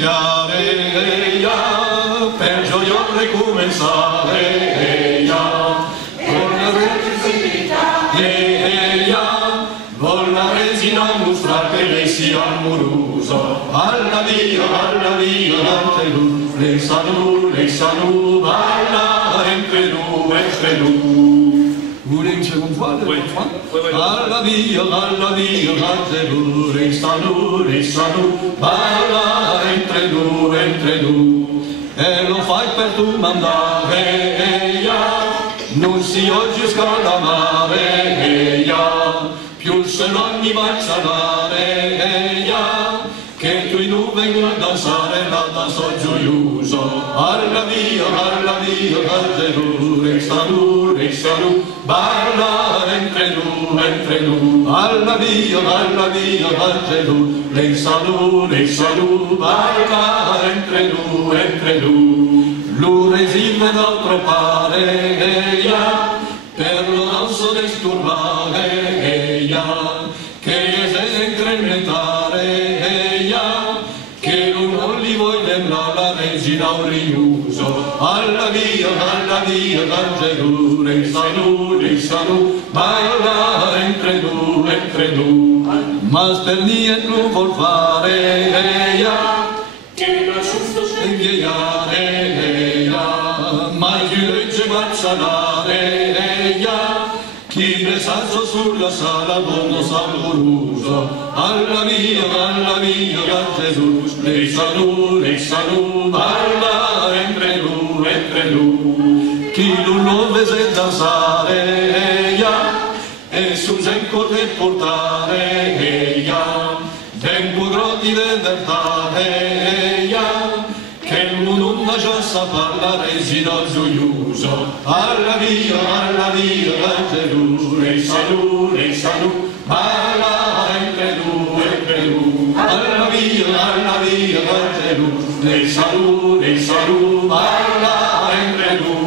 chiare, per gioioso ricominciare, con la regina, con la regina mostra che lei sia amorosa, alla via, ante lui, lei sa nu, balla entre nous. Voulez une seconde fois? Alla via, ante lui, lei sa nu, balla entre nous. E lo fai per tu mandare, non si oggi scala mare, più se non mi vai a sanare, che tu in un vengo a danzare la danza gioiosa. Alla via, ante lui, lei sa nu, balla entre nous. Alla via, ante lui, lei sa nu, balla entre nous. L'uresime d'altro pare, per lo danzo disturbare, che se incrementare, che non li voglia la regina un riuso. Alla via, ante lui, lei sa nu, balla entre nous. Ma per niente non vuol fare, che la giusto se inviare, ma chi legge mazzanare, chi ne sanzo sulla sala buono saboroso. Alla via, Gesù, lei sa nu, balla entre nous. Chi non lo vede danzare, e sul genco del portare, tempo grotti del vertare, che non già sa parla regina gioiosa. Alla via, Gesù, lei sa nu, balla entre nous. Alla via, Gesù, lei sa nu, balla entre nous.